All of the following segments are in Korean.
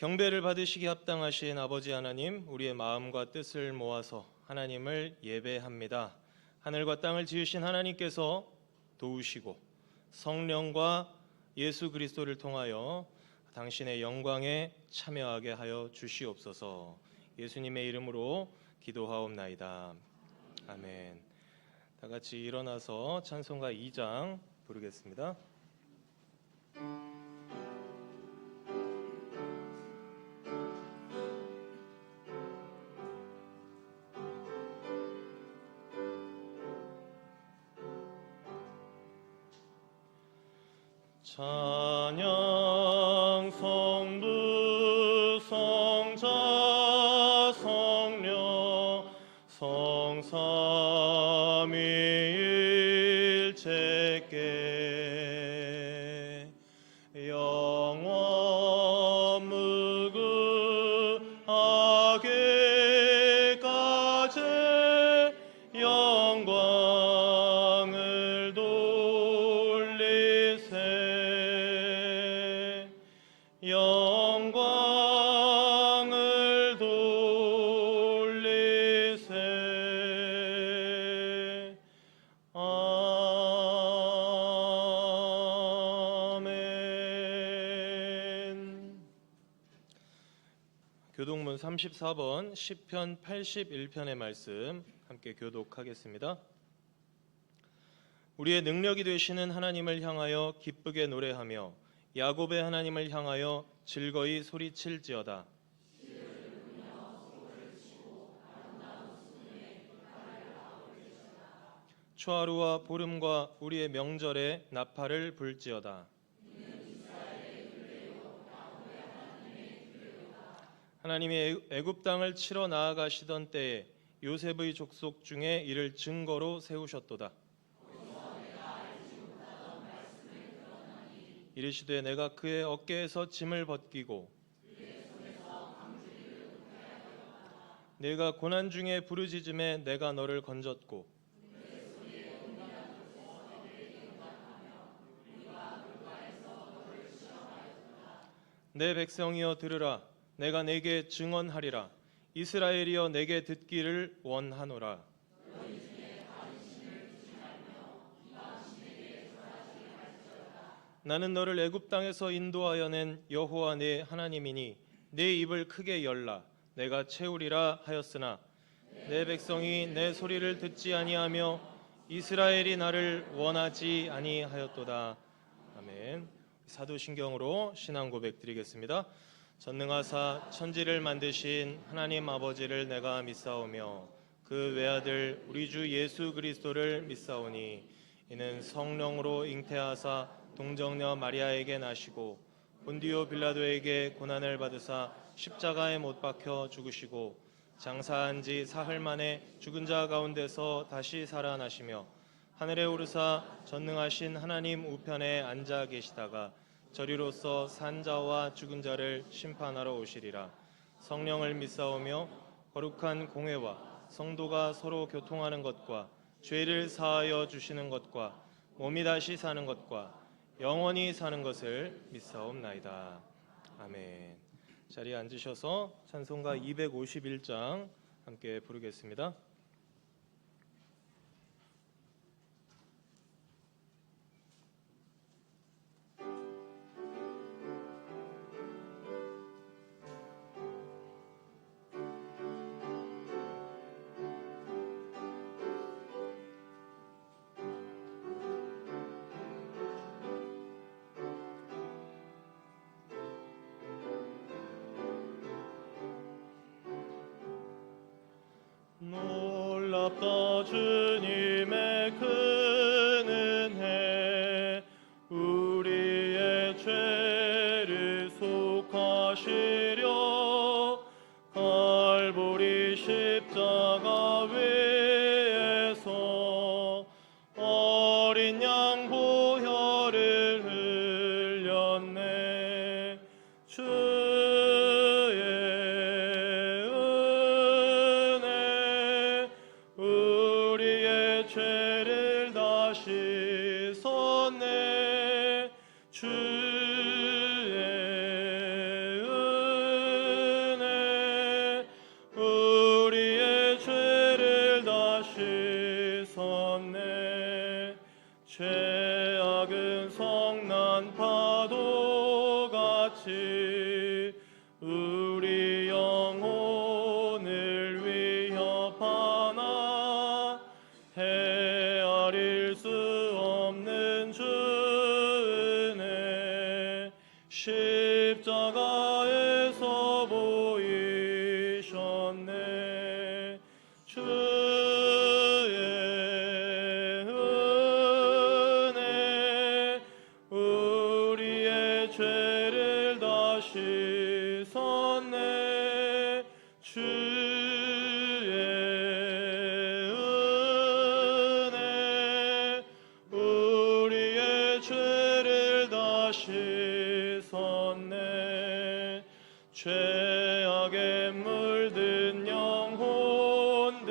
경배를 받으시기 합당하신 아버지 하나님, 우리의 마음과 뜻을 모아서 하나님을 예배합니다. 하늘과 땅을 지으신 하나님께서 도우시고 성령과 예수 그리스도를 통하여 당신의 영광에 참여하게 하여 주시옵소서. 예수님의 이름으로 기도하옵나이다. 아멘. 다 같이 일어나서 찬송가 2장 부르겠습니다. 찬양 성부 성자 성령 성삼위일체께 영원 무궁하게까지 영광을 돌리세 영광을 돌리세 아멘. 교독문 34번 시편 81편의 말씀 함께 교독하겠습니다. 우리의 능력이 되시는 하나님을 향하여 기쁘게 노래하며 야곱의 하나님을 향하여 즐거이 소리칠지어다. 초하루와 보름과 우리의 명절에 나팔을 불지어다. 하나님이 애굽 땅을 치러 나아가시던 때에 요셉의 족속 중에 이를 증거로 세우셨도다. 이르시되 내가 그의 어깨에서 짐을 벗기고 내가 고난 중에 부르짖음에 내가 너를 건졌고 내 백성이여 들으라. 내가 내게 증언하리라. 이스라엘이여 내게 듣기를 원하노라. 나는 너를 애굽 땅에서 인도하여 낸 여호와 네 하나님이니 네 입을 크게 열라. 내가 채우리라 하였으나 내 백성이 내 소리를 듣지 아니하며 이스라엘이 나를 원하지 아니하였도다. 아멘. 사도신경으로 신앙 고백 드리겠습니다. 전능하사 천지를 만드신 하나님 아버지를 내가 믿사오며 그 외아들 우리 주 예수 그리스도를 믿사오니 이는 성령으로 잉태하사 동정녀 마리아에게 나시고 본디오 빌라도에게 고난을 받으사 십자가에 못 박혀 죽으시고 장사한 지 사흘 만에 죽은 자 가운데서 다시 살아나시며 하늘에 오르사 전능하신 하나님 우편에 앉아 계시다가 저리로서 산 자와 죽은 자를 심판하러 오시리라. 성령을 믿사오며 거룩한 공회와 성도가 서로 교통하는 것과 죄를 사하여 주시는 것과 몸이 다시 사는 것과 영원히 사는 것을 믿사옵나이다. 아멘. 자리에 앉으셔서 찬송가 251장 함께 부르겠습니다. 놀랍다 주님의 큰 은혜 우리의 죄를 속하시려 갈보리 십자가 위에서 어린 양 보혈을 흘렸네. 우리의 십자가에서 보이셨네. 주의 은혜 우리의 죄를 다 씻었네. 주의 은혜 우리의 죄를 다 씻었네. 죄악에 물든 영혼들을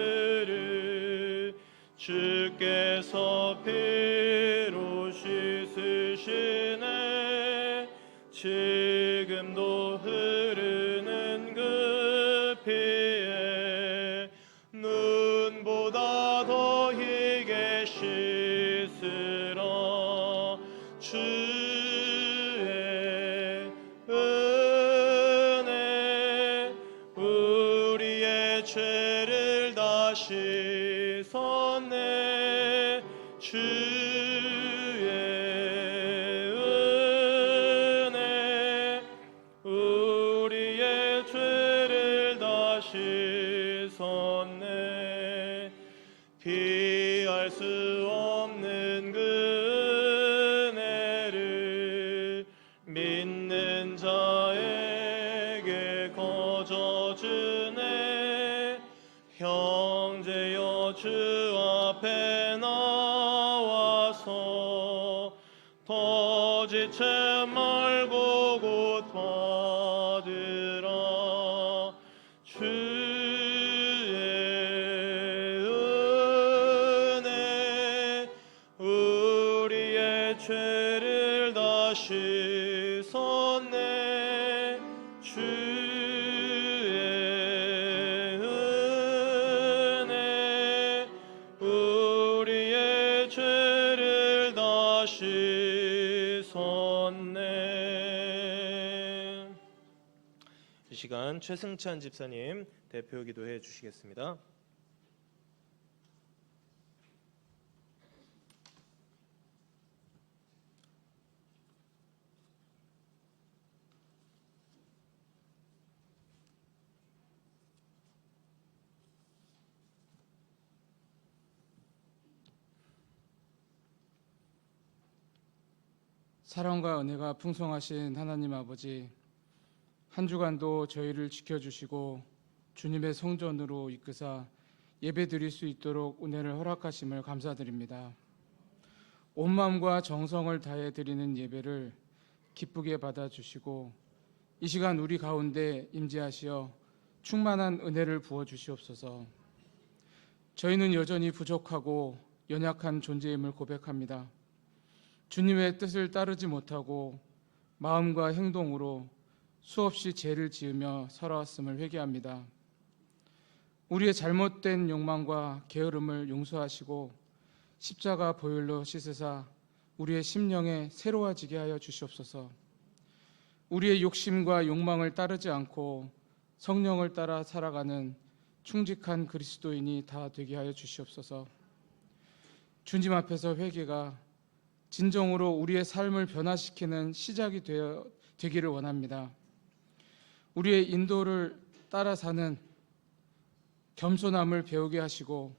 주께서 피로 씻으시네. 지금도 흐르는 그 피에 눈보다 더 희게 씻으라. 주의 은혜 우리의 죄를 다 씻었네. 주의 은혜 우리의 죄를 다 씻었네. 피할 수 없는 그 은혜를 믿는 자에게 거저 주네. 형제여 주 앞에 나와서 더 지체 말고 곧 받으라. 주의 은혜 우리의 죄를 다 씻었네. 주의 은혜 우리의 죄를 다 씻었네. 이 시간 최승찬 집사님 대표 기도해 주시겠습니다. 사랑과 은혜가 풍성하신 하나님 아버지, 한 주간도 저희를 지켜주시고 주님의 성전으로 이끄사 예배드릴 수 있도록 은혜를 허락하심을 감사드립니다. 온 마음과 정성을 다해 드리는 예배를 기쁘게 받아주시고 이 시간 우리 가운데 임재하시어 충만한 은혜를 부어주시옵소서. 저희는 여전히 부족하고 연약한 존재임을 고백합니다. 주님의 뜻을 따르지 못하고 마음과 행동으로 수없이 죄를 지으며 살아왔음을 회개합니다. 우리의 잘못된 욕망과 게으름을 용서하시고 십자가 보혈로 씻으사 우리의 심령에 새로워지게 하여 주시옵소서. 우리의 욕심과 욕망을 따르지 않고 성령을 따라 살아가는 충직한 그리스도인이 다 되게 하여 주시옵소서. 주님 앞에서 회개가 진정으로 우리의 삶을 변화시키는 시작이 되기를 원합니다. 우리의 인도를 따라 사는 겸손함을 배우게 하시고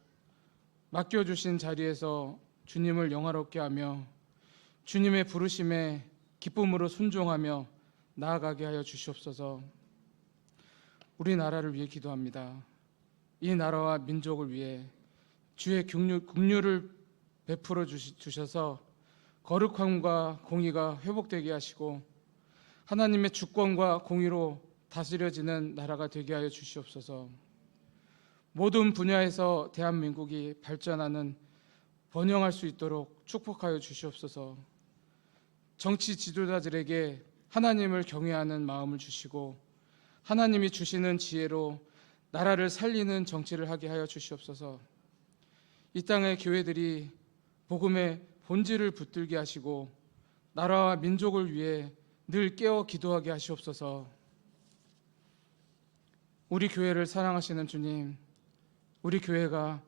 맡겨주신 자리에서 주님을 영화롭게 하며 주님의 부르심에 기쁨으로 순종하며 나아가게 하여 주시옵소서. 우리나라를 위해 기도합니다. 이 나라와 민족을 위해 주의 긍휼을 베풀어 주셔서 거룩함과 공의가 회복되게 하시고 하나님의 주권과 공의로 다스려지는 나라가 되게 하여 주시옵소서. 모든 분야에서 대한민국이 발전하는 번영할 수 있도록 축복하여 주시옵소서. 정치 지도자들에게 하나님을 경외하는 마음을 주시고 하나님이 주시는 지혜로 나라를 살리는 정치를 하게 하여 주시옵소서. 이 땅의 교회들이 복음의 본질을 붙들게 하시고 나라와 민족을 위해 늘 깨어 기도하게 하시옵소서. 우리 교회를 사랑하시는 주님, 우리 교회가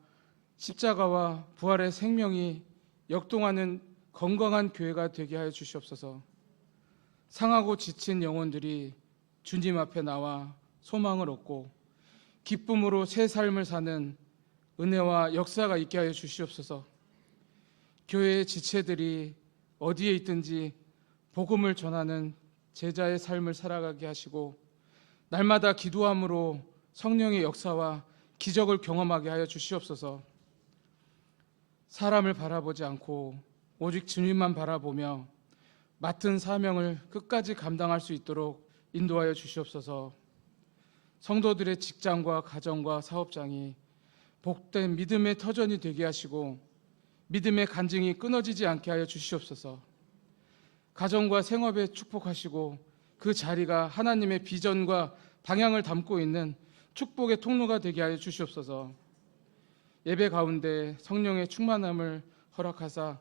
십자가와 부활의 생명이 역동하는 건강한 교회가 되게 하여 주시옵소서. 상하고 지친 영혼들이 주님 앞에 나와 소망을 얻고 기쁨으로 새 삶을 사는 은혜와 역사가 있게 하여 주시옵소서. 교회의 지체들이 어디에 있든지 복음을 전하는 제자의 삶을 살아가게 하시고 날마다 기도함으로 성령의 역사와 기적을 경험하게 하여 주시옵소서. 사람을 바라보지 않고 오직 주님만 바라보며 맡은 사명을 끝까지 감당할 수 있도록 인도하여 주시옵소서. 성도들의 직장과 가정과 사업장이 복된 믿음의 터전이 되게 하시고 믿음의 간증이 끊어지지 않게 하여 주시옵소서. 가정과 생업에 축복하시고 그 자리가 하나님의 비전과 방향을 담고 있는 축복의 통로가 되게 하여 주시옵소서. 예배 가운데 성령의 충만함을 허락하사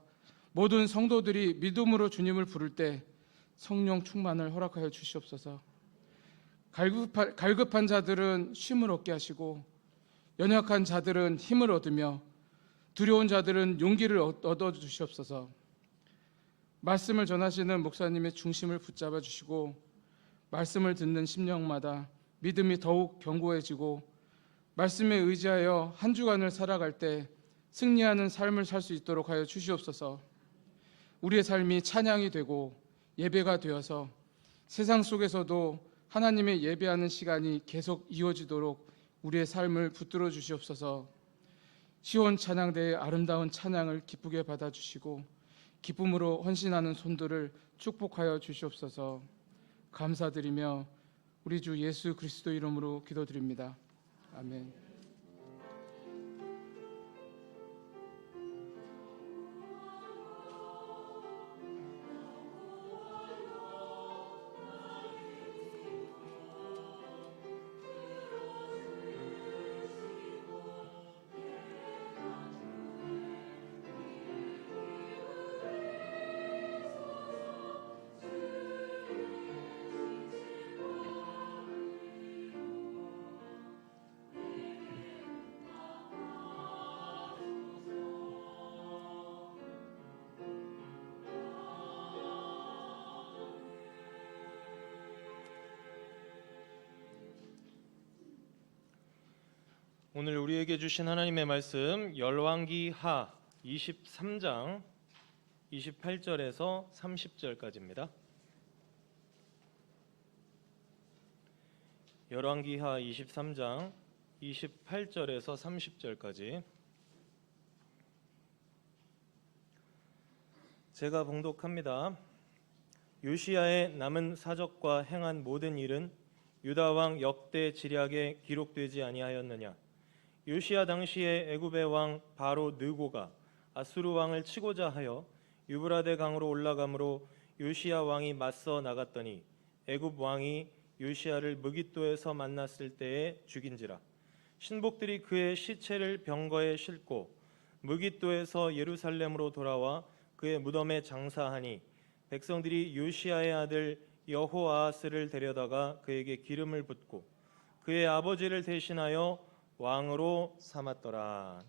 모든 성도들이 믿음으로 주님을 부를 때 성령 충만을 허락하여 주시옵소서. 갈급한 자들은 쉼을 얻게 하시고 연약한 자들은 힘을 얻으며 두려운 자들은 용기를 얻어 주시옵소서. 말씀을 전하시는 목사님의 중심을 붙잡아 주시고 말씀을 듣는 심령마다 믿음이 더욱 견고해지고 말씀에 의지하여 한 주간을 살아갈 때 승리하는 삶을 살 수 있도록 하여 주시옵소서. 우리의 삶이 찬양이 되고 예배가 되어서 세상 속에서도 하나님의 예배하는 시간이 계속 이어지도록 우리의 삶을 붙들어 주시옵소서. 시온 찬양대의 아름다운 찬양을 기쁘게 받아주시고 기쁨으로 헌신하는 손들을 축복하여 주시옵소서. 감사드리며 우리 주 예수 그리스도 이름으로 기도드립니다. 아멘. 오늘 우리에게 주신 하나님의 말씀 열왕기하 23장 28절에서 30절까지입니다. 열왕기하 23장 28절에서 30절까지 제가 봉독합니다. 요시야의 남은 사적과 행한 모든 일은 유다 왕 역대 지략에 기록되지 아니하였느냐? 요시야 당시에 애굽의 왕 바로 느고가 아수르 왕을 치고자 하여 유브라데 강으로 올라가므로 요시야 왕이 맞서 나갔더니 애굽 왕이 요시야를 무깃도에서 만났을 때에 죽인지라. 신복들이 그의 시체를 병거에 싣고 무깃도에서 예루살렘으로 돌아와 그의 무덤에 장사하니 백성들이 요시야의 아들 여호아하스를 데려다가 그에게 기름을 붓고 그의 아버지를 대신하여 왕으로 삼았더라.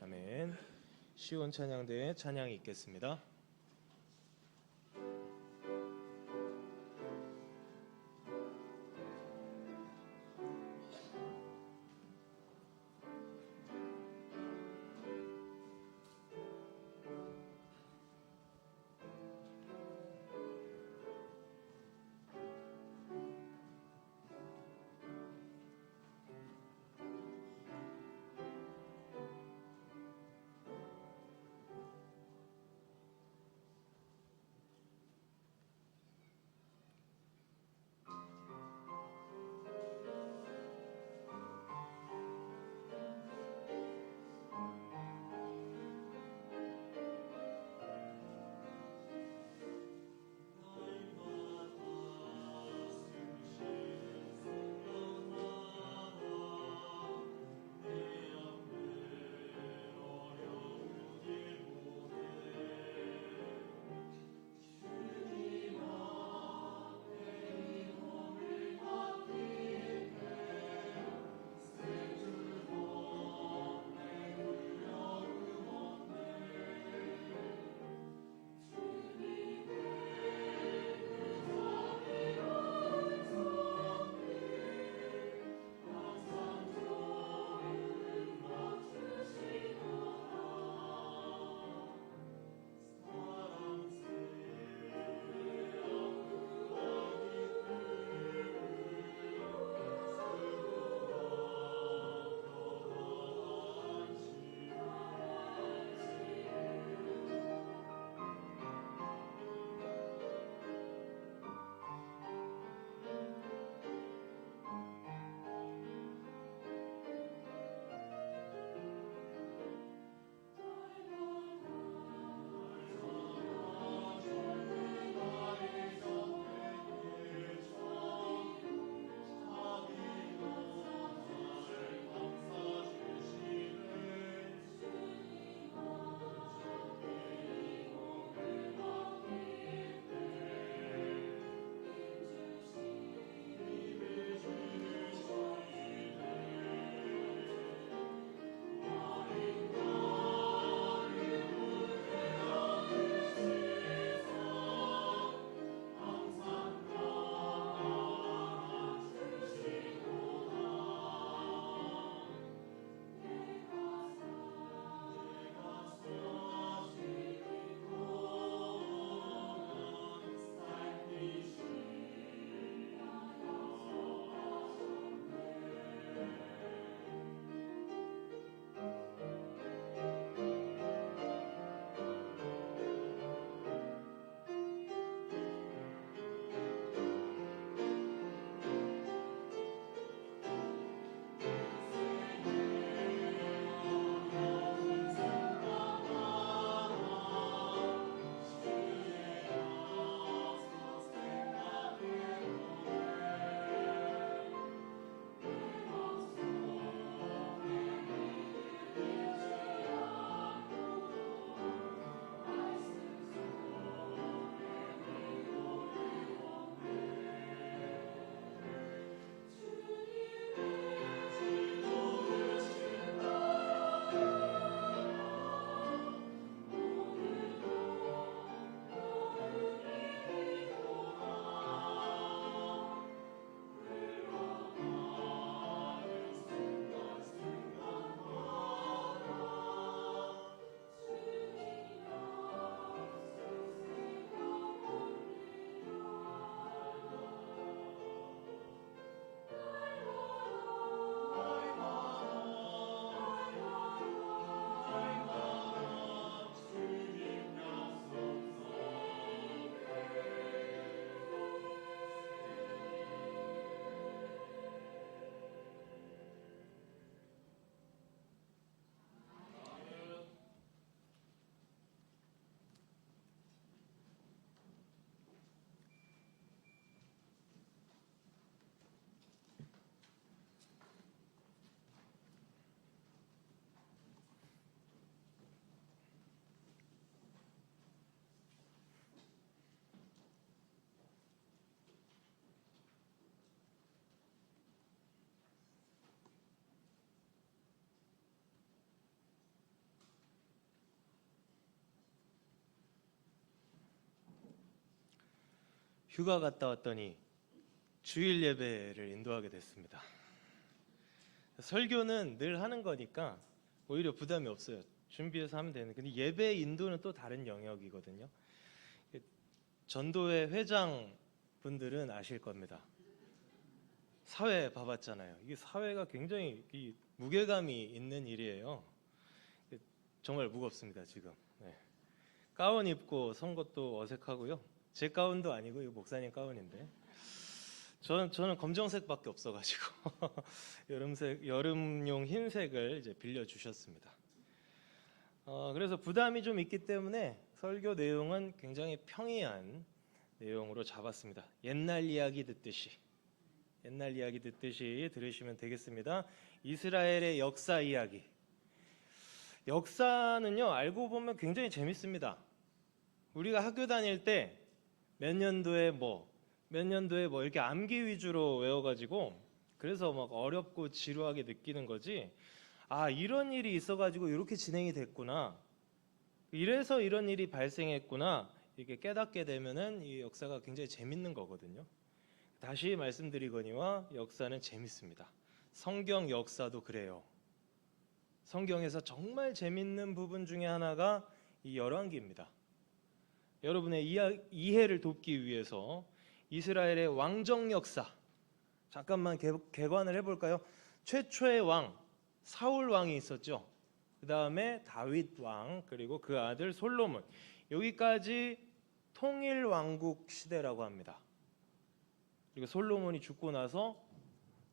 아멘. 시온 찬양대에 찬양이 있겠습니다. 휴가 갔다 왔더니 주일 예배를 인도하게 됐습니다. 설교는 늘 하는 거니까 오히려 부담이 없어요. 준비해서 하면 되는. 근데 예배 인도는 또 다른 영역이거든요. 전도회 회장 분들은 아실 겁니다. 사회 봐봤잖아요. 이게 사회가 굉장히 이 무게감이 있는 일이에요. 정말 무겁습니다 지금. 네. 가운 입고 선 것도 어색하고요. 제 가운도 아니고 이거 목사님 가운인데. 저는 검정색밖에 없어가지고 여름용 흰색을 이제 빌려 주셨습니다. 그래서 부담이 좀 있기 때문에 설교 내용은 굉장히 평이한 내용으로 잡았습니다. 옛날 이야기 듣듯이 들으시면 되겠습니다. 이스라엘의 역사 이야기. 역사는요, 알고 보면 굉장히 재밌습니다. 우리가 학교 다닐 때 몇 년도에 뭐 이렇게 암기 위주로 외워가지고 그래서 막 어렵고 지루하게 느끼는 거지. 아, 이런 일이 있어가지고 이렇게 진행이 됐구나. 이래서 이런 일이 발생했구나. 이렇게 깨닫게 되면은 이 역사가 굉장히 재밌는 거거든요. 다시 말씀드리거니와 역사는 재밌습니다. 성경 역사도 그래요. 성경에서 정말 재밌는 부분 중에 하나가 이 열왕기입니다. 여러분의 이해를 돕기 위해서 이스라엘의 왕정 역사 잠깐만 개관을 해볼까요? 최초의 왕 사울 왕이 있었죠. 그 다음에 다윗 왕, 그리고 그 아들 솔로몬, 여기까지 통일 왕국 시대라고 합니다. 그리고 솔로몬이 죽고 나서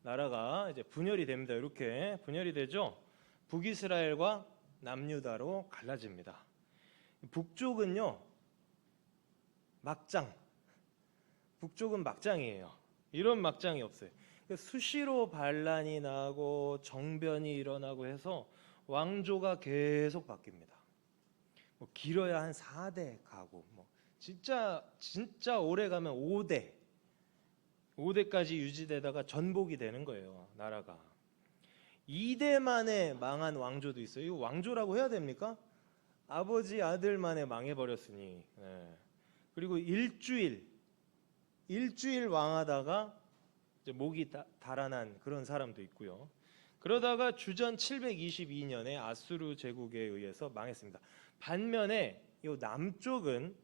나라가 이제 분열이 됩니다. 이렇게 분열이 되죠. 북이스라엘과 남유다로 갈라집니다. 북쪽은요, 북쪽은 막장이에요. 이런 막장이 없어요. 수시로 반란이 나고 정변이 일어나고 해서 왕조가 계속 바뀝니다. 뭐 길어야 한 4대 가고, 뭐 진짜 오래 가면 5대까지 유지되다가 전복이 되는 거예요, 나라가. 2대 만에 망한 왕조도 있어요. 이거 왕조라고 해야 됩니까? 아버지 아들 만에 망해버렸으니. 네. 그리고 일주일 왕하다가 이제 목이 달아난 그런 사람도 있고요. 그러다가 주전 722년에 아수르 제국에 의해서 망했습니다. 반면에 이 남쪽은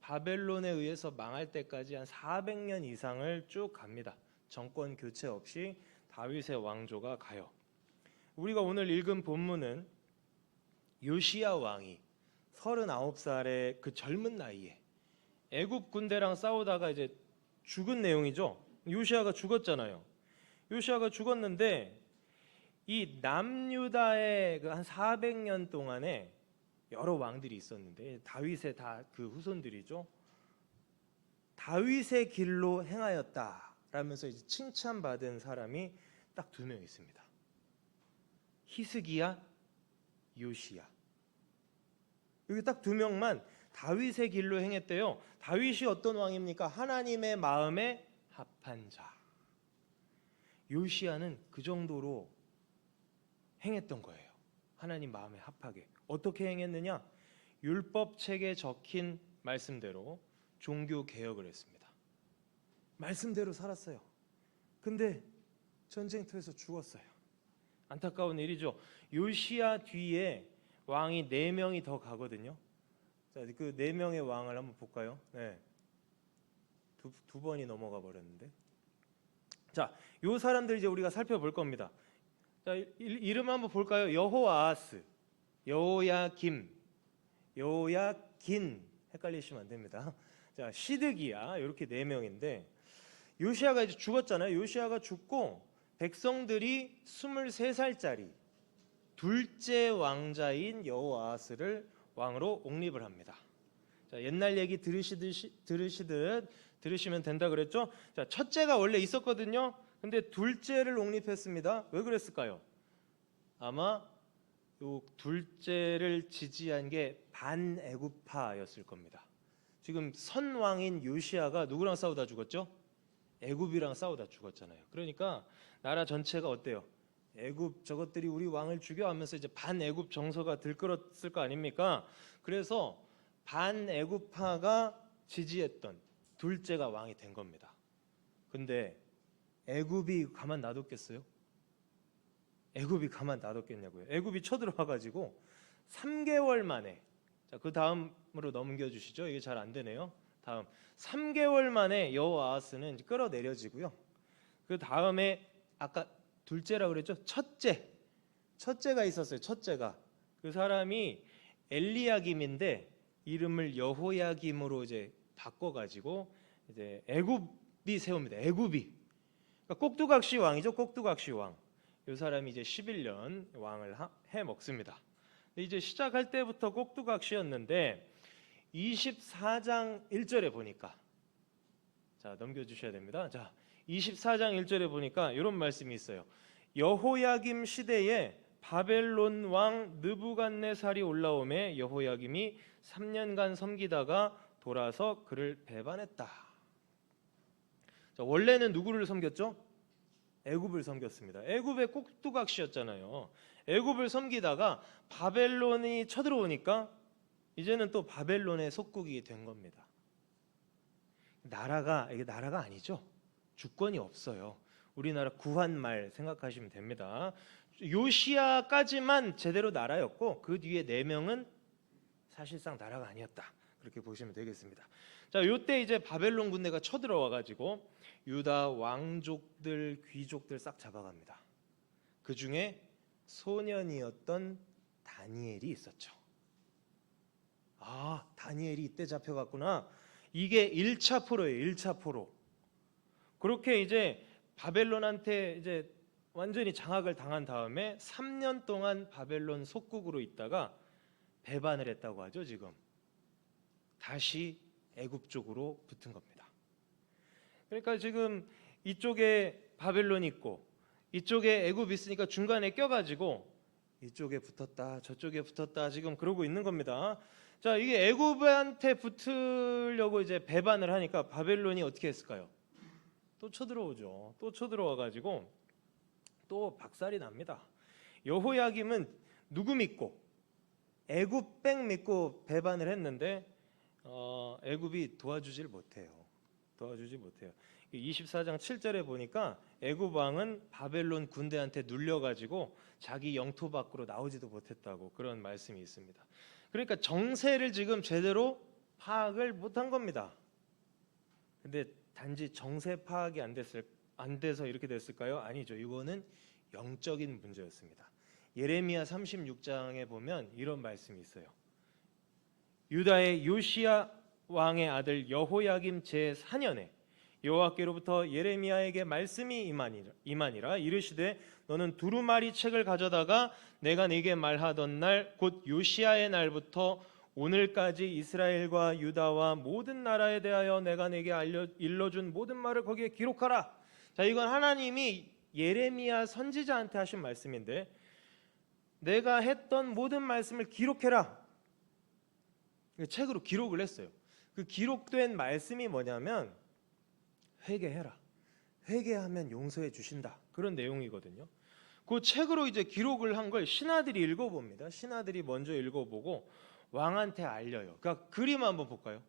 바벨론에 의해서 망할 때까지 한 400년 이상을 쭉 갑니다. 정권 교체 없이 다윗의 왕조가 가요. 우리가 오늘 읽은 본문은 요시야 왕이 39살의 그 젊은 나이에 애굽 군대랑 싸우다가 이제 죽은 내용이죠. 요시야가 죽었잖아요. 요시야가 죽었는데 이 남유다의 그 한 400년 동안에 여러 왕들이 있었는데 다윗의 다 그 후손들이죠. 다윗의 길로 행하였다라면서 이제 칭찬받은 사람이 딱 2명 있습니다. 히스기야, 요시야. 여기 딱 2명만 다윗의 길로 행했대요. 다윗이 어떤 왕입니까? 하나님의 마음에 합한 자. 요시야는 그 정도로 행했던 거예요. 하나님 마음에 합하게. 어떻게 행했느냐? 율법책에 적힌 말씀대로 종교 개혁을 했습니다. 말씀대로 살았어요. 근데 전쟁터에서 죽었어요. 안타까운 일이죠. 요시야 뒤에 왕이 4명이 더 가거든요. 자, 그 4명의 왕을 한번 볼까요? 네. 두 번이 넘어가 버렸는데. 자, 요 사람들 이제 우리가 살펴볼 겁니다. 자, 이름 한번 볼까요? 여호아스, 여호야김, 여호야긴, 헷갈리시면 안 됩니다. 자, 시드기야, 이렇게 4명인데 요시야가 이제 죽었잖아요. 요시야가 죽고 백성들이 23살짜리 둘째 왕자인 여호아스를 왕으로 옹립을 합니다. 자, 옛날 얘기 들으시면 된다 그랬죠? 자, 첫째가 원래 있었거든요. 근데 둘째를 옹립했습니다. 왜 그랬을까요? 아마 요 둘째를 지지한 게 반애굽파였을 겁니다. 지금 선왕인 요시야가 누구랑 싸우다 죽었죠? 애굽이랑 싸우다 죽었잖아요. 그러니까 나라 전체가 어때요? 애굽 저것들이 우리 왕을 죽여 하면서 이제 반애굽 정서가 들끓었을 거 아닙니까? 그래서 반애굽파가 지지했던 둘째가 왕이 된 겁니다. 근데 애굽이 가만 놔뒀겠어요? 애굽이 가만 놔뒀겠냐고요. 애굽이 쳐들어와가지고 3개월 만에, 자, 그 다음으로 넘겨주시죠. 이게 잘 안 되네요. 다음 3개월 만에 여호아하스는 끌어내려지고요. 그 다음에 아까 둘째라고 그랬죠. 첫째가 있었어요. 첫째가, 그 사람이 엘리야김인데 이름을 여호야김으로 이제 바꿔가지고 이제 애굽이 세웁니다. 애굽이, 그러니까 꼭두각시 왕이죠. 꼭두각시 왕. 이 사람이 이제 11년 왕을 해 먹습니다. 이제 시작할 때부터 꼭두각시였는데 24장 1절에 보니까, 자, 넘겨주셔야 됩니다. 자, 24장 1절에 보니까 이런 말씀이 있어요. 여호야김 시대에 바벨론 왕 느부갓네살이 올라오매 여호야김이 3년간 섬기다가 돌아서 그를 배반했다. 자, 원래는 누구를 섬겼죠? 애굽을 섬겼습니다. 애굽의 꼭두각시였잖아요. 애굽을 섬기다가 바벨론이 쳐들어오니까 이제는 또 바벨론의 속국이 된 겁니다. 이게 나라가 아니죠. 주권이 없어요. 우리나라 구한말 생각하시면 됩니다. 요시야까지만 제대로 나라였고 그 뒤에 4명은 사실상 나라가 아니었다. 그렇게 보시면 되겠습니다. 자, 요때 이제 바벨론 군대가 쳐들어와 가지고 유다 왕족들, 귀족들 싹 잡아갑니다. 그 중에 소년이었던 다니엘이 있었죠. 아, 다니엘이 이때 잡혀갔구나. 이게 1차 포로예요. 1차 포로. 그렇게 이제 바벨론한테 이제 완전히 장악을 당한 다음에 3년 동안 바벨론 속국으로 있다가 배반을 했다고 하죠. 지금 다시 애굽 쪽으로 붙은 겁니다. 그러니까 지금 이쪽에 바벨론이 있고 이쪽에 애굽이 있으니까 중간에 껴가지고 이쪽에 붙었다 저쪽에 붙었다 지금 그러고 있는 겁니다. 자, 이게 애굽한테 붙으려고 이제 배반을 하니까 바벨론이 어떻게 했을까요? 또 쳐들어오죠. 또 쳐들어와가지고 또 박살이 납니다. 여호야김은 누구 믿고? 애굽 뺑 믿고 배반을 했는데 애굽이 도와주질 못해요. 24장 7절에 보니까 애굽 왕은 바벨론 군대한테 눌려가지고 자기 영토 밖으로 나오지도 못했다고 그런 말씀이 있습니다. 그러니까 정세를 지금 제대로 파악을 못한 겁니다. 근데 단지 정세 파악이 안 돼서 이렇게 됐을까요? 아니죠. 이거는 영적인 문제였습니다. 예레미야 36장에 보면 이런 말씀이 있어요. 유다의 요시야 왕의 아들 여호야김 제4년에 여호와께로부터 예레미야에게 말씀이 임하니라. 이르시되 너는 두루마리 책을 가져다가 내가 네게 말하던 날 곧 요시야의 날부터 오늘까지 이스라엘과 유다와 모든 나라에 대하여 내가 네게 일러준 모든 말을 거기에 기록하라. 자, 이건 하나님이 예레미야 선지자한테 하신 말씀인데 내가 했던 모든 말씀을 기록해라. 책으로 기록을 했어요. 그 기록된 말씀이 뭐냐면 회개해라. 회개하면 용서해 주신다. 그런 내용이거든요. 그 책으로 이제 기록을 한 걸 신하들이 읽어봅니다. 신하들이 먼저 읽어보고 왕한테 알려요. 그러니까 그림 한번 볼까요?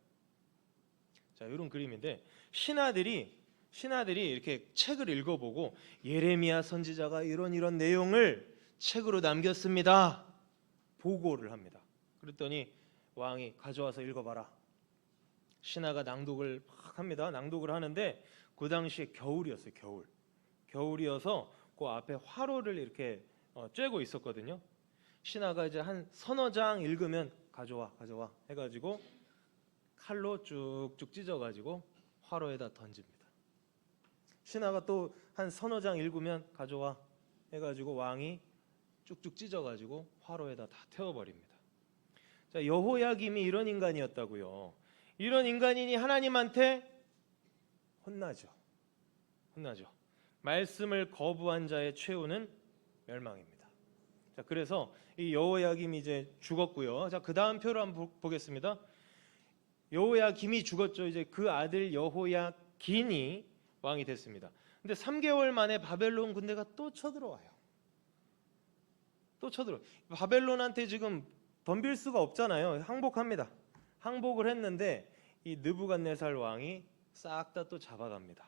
자, 이런 그림인데 신하들이 이렇게 책을 읽어보고 예레미야 선지자가 이런 내용을 책으로 남겼습니다. 보고를 합니다. 그랬더니 왕이 가져와서 읽어봐라. 신하가 낭독을 막 합니다. 낭독을 하는데 그 당시에 겨울이었어요. 겨울이어서 그 앞에 화로를 이렇게 쬐고 있었거든요. 신하가 이제 한 서너 장 읽으면 가져와 해가지고 칼로 쭉쭉 찢어가지고 화로에다 던집니다. 신하가 또 한 서너 장 읽으면 가져와 해가지고 왕이 쭉쭉 찢어가지고 화로에다 다 태워버립니다. 자, 여호야김이 이런 인간이었다고요. 이런 인간이니 하나님한테 혼나죠. 말씀을 거부한 자의 최후는 멸망입니다. 자, 그래서 이 여호야김이 이제 죽었고요. 자, 그 다음 표를 한번 보겠습니다. 여호야김이 죽었죠. 이제 그 아들 여호야긴이 왕이 됐습니다. 근데 3개월 만에 바벨론 군대가 또 쳐들어와요. 바벨론한테 지금 덤빌 수가 없잖아요. 항복합니다. 항복을 했는데 이 느부갓네살 왕이 싹 다 또 잡아갑니다.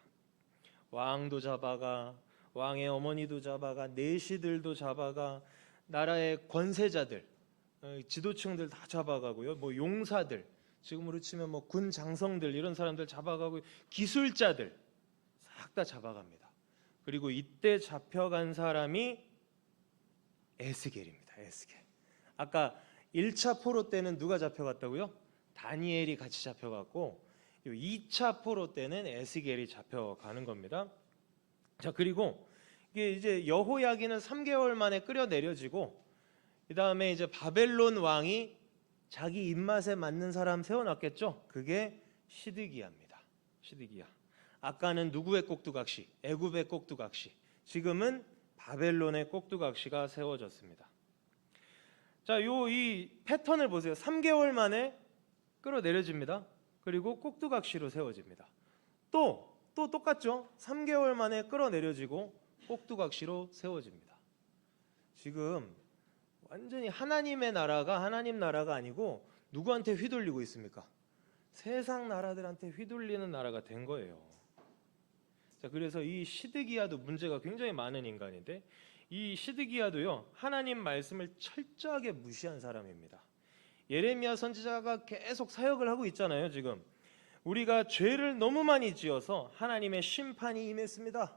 왕도 잡아가, 왕의 어머니도 잡아가, 내시들도 잡아가, 나라의 권세자들, 지도층들 다 잡아가고요. 뭐 용사들, 지금으로 치면 뭐 군 장성들 이런 사람들 잡아가고, 기술자들 싹 다 잡아갑니다. 그리고 이때 잡혀간 사람이 에스겔입니다. 에스겔. 아까 1차 포로 때는 누가 잡혀갔다고요? 다니엘이 같이 잡혀갔고 2차 포로 때는 에스겔이 잡혀가는 겁니다. 자, 그리고 이게 이제 여호야긴은 3개월 만에 끌어내려지고 그다음에 이제 바벨론 왕이 자기 입맛에 맞는 사람 세워놨겠죠. 그게 시드기야입니다. 시드기야. 아까는 누구의 꼭두각시? 애굽의 꼭두각시. 지금은 바벨론의 꼭두각시가 세워졌습니다. 자, 이 패턴을 보세요. 3개월 만에 끌어내려집니다. 그리고 꼭두각시로 세워집니다. 또 똑같죠? 3개월 만에 끌어내려지고 꼭두각시로 세워집니다. 지금 완전히 하나님의 나라가 하나님 나라가 아니고 누구한테 휘둘리고 있습니까? 세상 나라들한테 휘둘리는 나라가 된 거예요. 자, 그래서 이 시드기야도 문제가 굉장히 많은 인간인데 이 시드기야도요 하나님 말씀을 철저하게 무시한 사람입니다. 예레미야 선지자가 계속 사역을 하고 있잖아요. 지금 우리가 죄를 너무 많이 지어서 하나님의 심판이 임했습니다.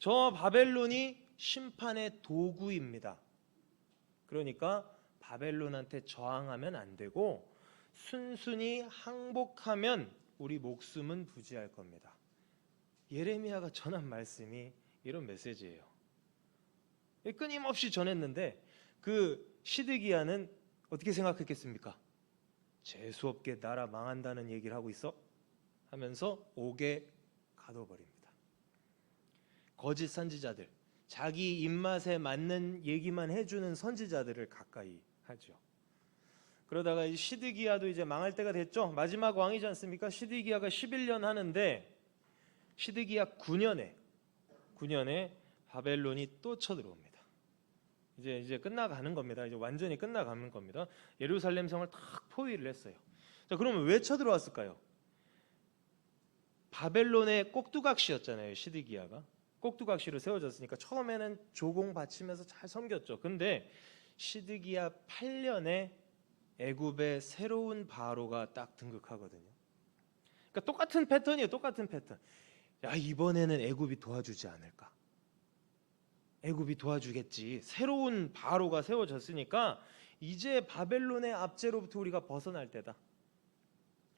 저 바벨론이 심판의 도구입니다. 그러니까 바벨론한테 저항하면 안 되고 순순히 항복하면 우리 목숨은 부지할 겁니다. 예레미야가 전한 말씀이 이런 메시지예요. 끊임없이 전했는데 그 시드기야는 어떻게 생각했겠습니까? 재수없게 나라 망한다는 얘기를 하고 있어? 하면서 옥에 가둬버립니다. 거짓 선지자들, 자기 입맛에 맞는 얘기만 해주는 선지자들을 가까이 하죠. 그러다가 이 시드기야도 이제 망할 때가 됐죠. 마지막 왕이지 않습니까? 시드기야가 11년 하는데 시드기야 9년에 바벨론이 또 쳐들어옵니다. 이제 끝나가는 겁니다. 이제 완전히 끝나가는 겁니다. 예루살렘 성을 탁 포위를 했어요. 자, 그러면 왜 쳐들어왔을까요? 바벨론의 꼭두각시였잖아요. 시드기야가 꼭두각시로 세워졌으니까 처음에는 조공 바치면서 잘 섬겼죠. 근데 시드기야 8년에 애굽의 새로운 바로가 딱 등극하거든요. 그러니까 똑같은 패턴이에요. 똑같은 패턴. 야, 이번에는 애굽이 도와주지 않을까? 애굽이 도와주겠지. 새로운 바로가 세워졌으니까 이제 바벨론의 압제로부터 우리가 벗어날 때다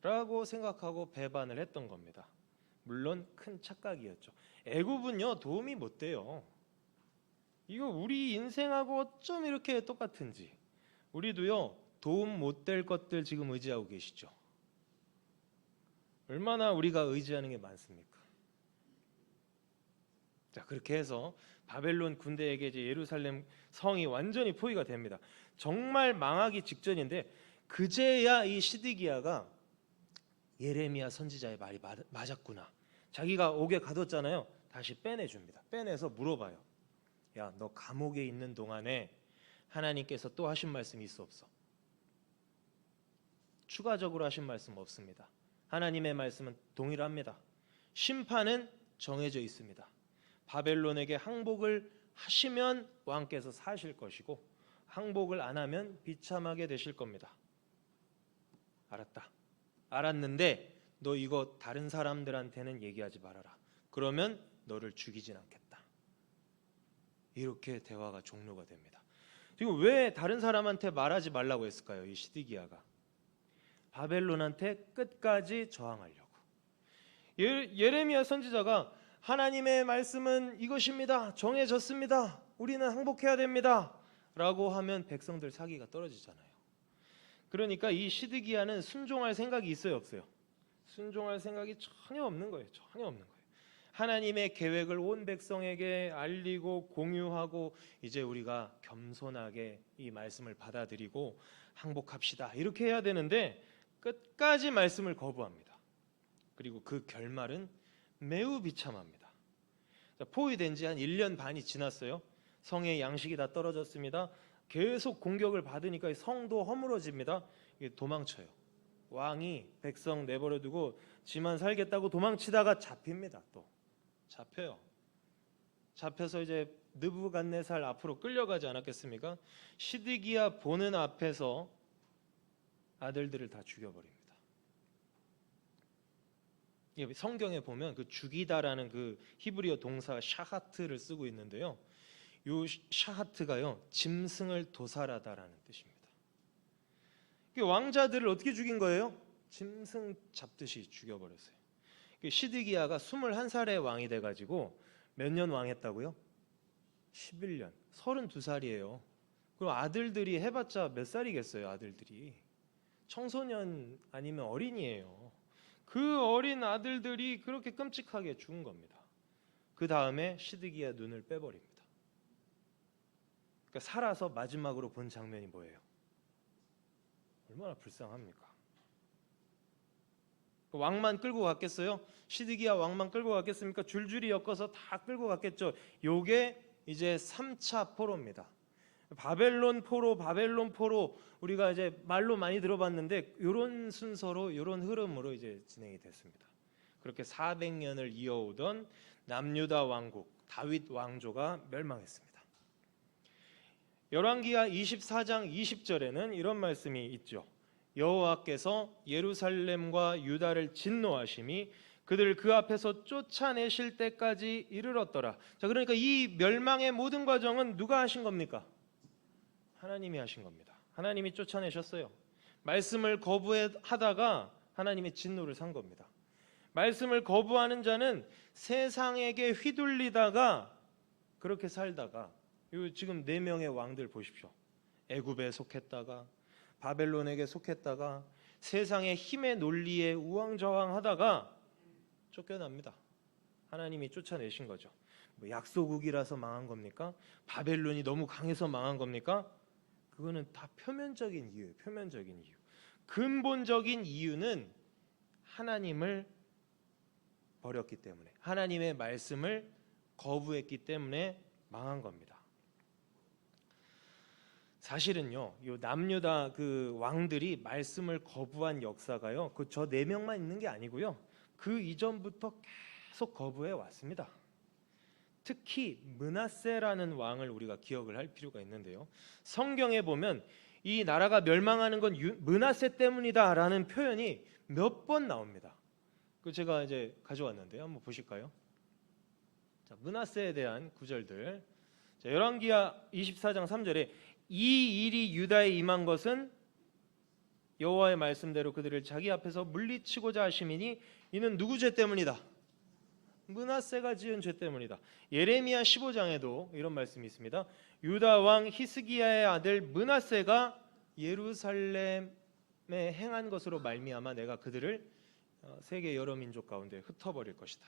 라고 생각하고 배반을 했던 겁니다. 물론 큰 착각이었죠. 애굽은요 도움이 못 돼요. 이거 우리 인생하고 어쩜 이렇게 똑같은지. 우리도요 도움 못 될 것들 지금 의지하고 계시죠. 얼마나 우리가 의지하는 게 많습니까? 자, 그렇게 해서 바벨론 군대에게 이제 예루살렘 성이 완전히 포위가 됩니다. 정말 망하기 직전인데 그제야 이 시드기야가 예레미야 선지자의 말이 맞았구나. 자기가 옥에 가뒀잖아요. 다시 빼내줍니다. 빼내서 물어봐요. 야, 너 감옥에 있는 동안에 하나님께서 또 하신 말씀이 있어 없어? 추가적으로 하신 말씀 없습니다. 하나님의 말씀은 동일합니다. 심판은 정해져 있습니다. 바벨론에게 항복을 하시면 왕께서 사실 것이고 항복을 안 하면 비참하게 되실 겁니다. 알았다. 알았는데 너 이거 다른 사람들한테는 얘기하지 말아라. 그러면 너를 죽이진 않겠다. 이렇게 대화가 종료가 됩니다. 지금 왜 다른 사람한테 말하지 말라고 했을까요? 이 시드기야가 바벨론한테 끝까지 저항하려고. 예레미야 선지자가 하나님의 말씀은 이것입니다. 정해졌습니다. 우리는 항복해야 됩니다. 라고 하면 백성들 사기가 떨어지잖아요. 그러니까 이 시드기야는 순종할 생각이 있어요, 없어요? 순종할 생각이 전혀 없는 거예요. 전혀 없는 거예요. 하나님의 계획을 온 백성에게 알리고 공유하고 이제 우리가 겸손하게 이 말씀을 받아들이고 항복합시다. 이렇게 해야 되는데 끝까지 말씀을 거부합니다. 그리고 그 결말은 매우 비참합니다. 포위된 지 한 1년 반이 지났어요. 성의 양식이 다 떨어졌습니다. 계속 공격을 받으니까 성도 허물어집니다. 도망쳐요. 왕이 백성 내버려두고 지만 살겠다고 도망치다가 잡힙니다. 또 잡혀요. 잡혀서 이제 느부갓네살 앞으로 끌려가지 않았겠습니까? 시드기야 보는 앞에서 아들들을 다 죽여버립니다. 성경에 보면 그 죽이다라는 그 히브리어 동사 샤하트를 쓰고 있는데요. 요 샤하트가요, 짐승을 도살하다라는 뜻입니다. 왕자들을 어떻게 죽인 거예요? 짐승 잡듯이 죽여버렸어요. 시드기야가 21살에 왕이 돼가지고 몇 년 왕했다고요? 11년. 32살이에요. 그리고 아들들이 해봤자 몇 살이겠어요? 아들들이 청소년 아니면 어린이에요. 그 어린 아들들이 그렇게 끔찍하게 죽은 겁니다. 그 다음에 시드기야 눈을 빼버립니다. 그러니까 살아서 마지막으로 본 장면이 뭐예요? 얼마나 불쌍합니까? 왕만 끌고 갔겠어요? 시드기야 왕만 끌고 갔겠습니까? 줄줄이 엮어서 다 끌고 갔겠죠. 요게 이제 3차 포로입니다. 바벨론 포로 우리가 이제 말로 많이 들어봤는데 이런 순서로 이런 흐름으로 이제 진행이 됐습니다. 그렇게 400년을 이어오던 남유다 왕국 다윗 왕조가 멸망했습니다. 열왕기하 24장 20절에는 이런 말씀이 있죠. 여호와께서 예루살렘과 유다를 진노하심이 그들을 그 앞에서 쫓아내실 때까지 이르렀더라. 자, 그러니까 이 멸망의 모든 과정은 누가 하신 겁니까? 하나님이 하신 겁니다. 하나님이 쫓아내셨어요. 말씀을 거부하다가 하나님의 진노를 산 겁니다. 말씀을 거부하는 자는 세상에게 휘둘리다가 그렇게 살다가 지금 4명의 왕들 보십시오. 애굽에 속했다가 바벨론에게 속했다가 세상의 힘의 논리에 우왕좌왕하다가 쫓겨납니다. 하나님이 쫓아내신 거죠. 뭐 약소국이라서 망한 겁니까? 바벨론이 너무 강해서 망한 겁니까? 그거는 다 표면적인 이유예요. 표면적인 이유. 근본적인 이유는 하나님을 버렸기 때문에, 하나님의 말씀을 거부했기 때문에 망한 겁니다. 사실은요, 요 남유다 그 왕들이 말씀을 거부한 역사가요, 그 저 4명만 있는 게 아니고요, 그 이전부터 계속 거부해 왔습니다. 특히 므낫세라는 왕을 우리가 기억을 할 필요가 있는데요. 성경에 보면 이 나라가 멸망하는 건 므낫세 때문이다라는 표현이 몇 번 나옵니다. 그 제가 이제 가져왔는데요. 한번 보실까요? 자, 므낫세에 대한 구절들. 자, 열왕기하 24장 3절에 이 일이 유다에 임한 것은 여호와의 말씀대로 그들을 자기 앞에서 물리치고자 하심이니 이는 누구 죄 때문이다? 므낫세가 지은 죄 때문이다. 예레미야 15장에도 이런 말씀이 있습니다. 유다 왕 히스기야의 아들 므낫세가 예루살렘에 행한 것으로 말미암아 내가 그들을 세계 여러 민족 가운데 흩어버릴 것이다.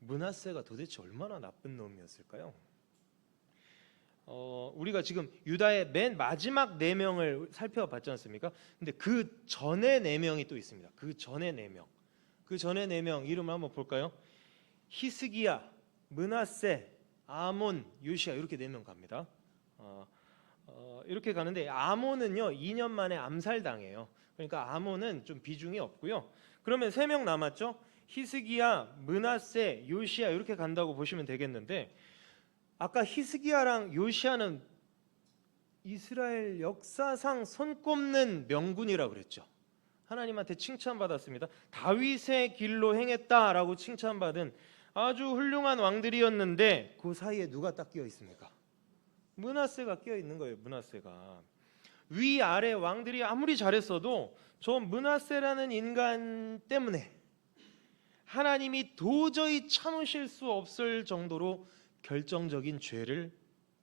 므낫세가 도대체 얼마나 나쁜 놈이었을까요? 우리가 지금 유다의 맨 마지막 4명을 살펴봤지 않습니까? 근데 그 전에 4명이 또 있습니다. 그 전에 4명. 그 전에 4명 이름을 한번 볼까요? 히스기야, 므낫세, 아몬, 요시야 이렇게 4명 갑니다. 이렇게 가는데 아몬은요 2년 만에 암살당해요. 그러니까 아몬은 좀 비중이 없고요. 그러면 3명 남았죠. 히스기야, 므낫세, 요시야 이렇게 간다고 보시면 되겠는데 아까 히스기야랑 요시야는 이스라엘 역사상 손꼽는 명군이라고 그랬죠. 하나님한테 칭찬받았습니다. 다윗의 길로 행했다라고 칭찬받은 아주 훌륭한 왕들이었는데 그 사이에 누가 딱 끼어 있습니까? 므낫세가 끼어 있는 거예요. 므낫세가. 위아래 왕들이 아무리 잘했어도 저 므낫세라는 인간 때문에 하나님이 도저히 참으실 수 없을 정도로 결정적인 죄를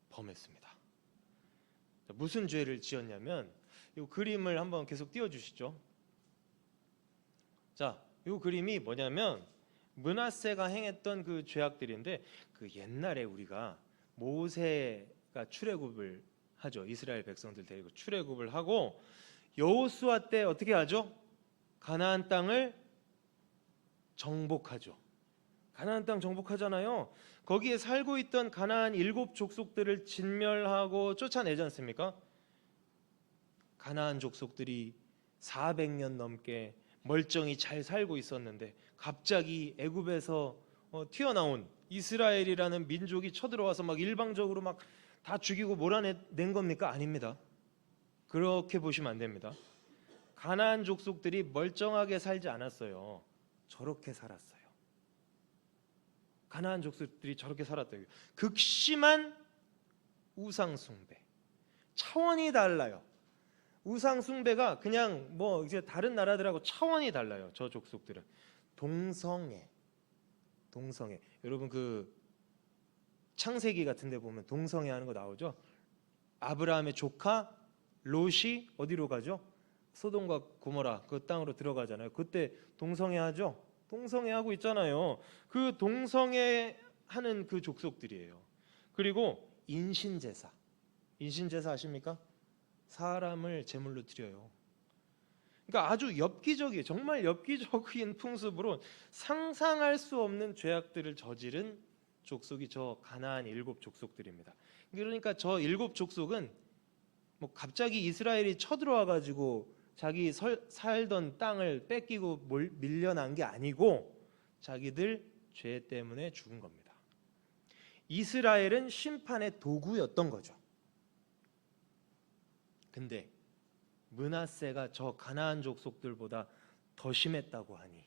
범했습니다. 무슨 죄를 지었냐면 이 그림을 한번 계속 띄워주시죠. 자, 이 그림이 뭐냐면 므낫세가 행했던 그 죄악들인데 그 옛날에 우리가 모세가 출애굽을 하죠. 이스라엘 백성들 데리고 출애굽을 하고 여호수아 때 어떻게 하죠? 가나안 땅을 정복하죠. 가나안 땅 정복하잖아요. 거기에 살고 있던 가나안 7 족속들을 진멸하고 쫓아내지 않습니까? 가나안 족속들이 400년 넘게 멀쩡히 잘 살고 있었는데 갑자기 애굽에서 튀어나온 이스라엘이라는 민족이 쳐들어와서 막 일방적으로 막 다 죽이고 몰아낸 겁니까? 아닙니다. 그렇게 보시면 안 됩니다. 가나안 족속들이 멀쩡하게 살지 않았어요. 저렇게 살았어요. 가나안 족속들이 저렇게 살았다고요. 극심한 우상 숭배. 차원이 달라요. 우상 숭배가 그냥 뭐 이제 다른 나라들하고 차원이 달라요. 저 족속들은 동성애. 여러분 그 창세기 같은 데 보면 동성애 하는 거 나오죠. 아브라함의 조카 롯이 어디로 가죠? 소돔과 고모라 그 땅으로 들어가잖아요. 그때 동성애 하죠. 동성애 하고 있잖아요. 그 동성애 하는 그 족속들이에요. 그리고 인신제사 아십니까? 사람을 제물로 드려요. 그러니까 아주 엽기적이에요. 정말 엽기적인 풍습으로 상상할 수 없는 죄악들을 저지른 족속이 저 가나안 7 족속들입니다. 그러니까 저 7 족속은 뭐 갑자기 이스라엘이 쳐들어와 가지고 자기 살던 땅을 뺏기고 밀려난 게 아니고 자기들 죄 때문에 죽은 겁니다. 이스라엘은 심판의 도구였던 거죠. 근데 므낫세가 저 가나안 족속들보다 더 심했다고 하니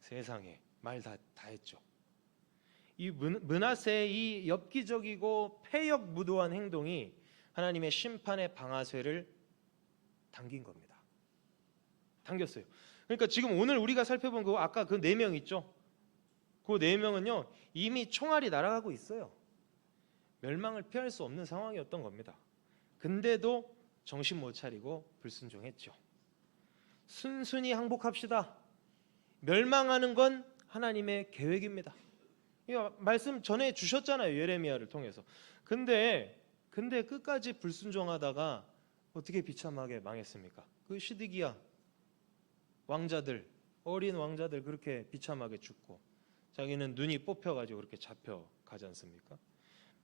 세상에 말 다 했죠. 이 므낫세의 이 엽기적이고 패역무도한 행동이 하나님의 심판의 방아쇠를 당긴 겁니다. 당겼어요. 그러니까 지금 오늘 우리가 살펴본 그 아까 그 4명 있죠. 그 4명은요 이미 총알이 날아가고 있어요. 멸망을 피할 수 없는 상황이었던 겁니다. 근데도 정신 못 차리고 불순종했죠. 순순히 항복합시다. 멸망하는 건 하나님의 계획입니다. 이거 말씀 전해 주셨잖아요. 예레미야를 통해서. 근데 끝까지 불순종하다가 어떻게 비참하게 망했습니까? 그 시드기야 왕자들, 어린 왕자들 그렇게 비참하게 죽고 자기는 눈이 뽑혀가지고 그렇게 잡혀가지 않습니까?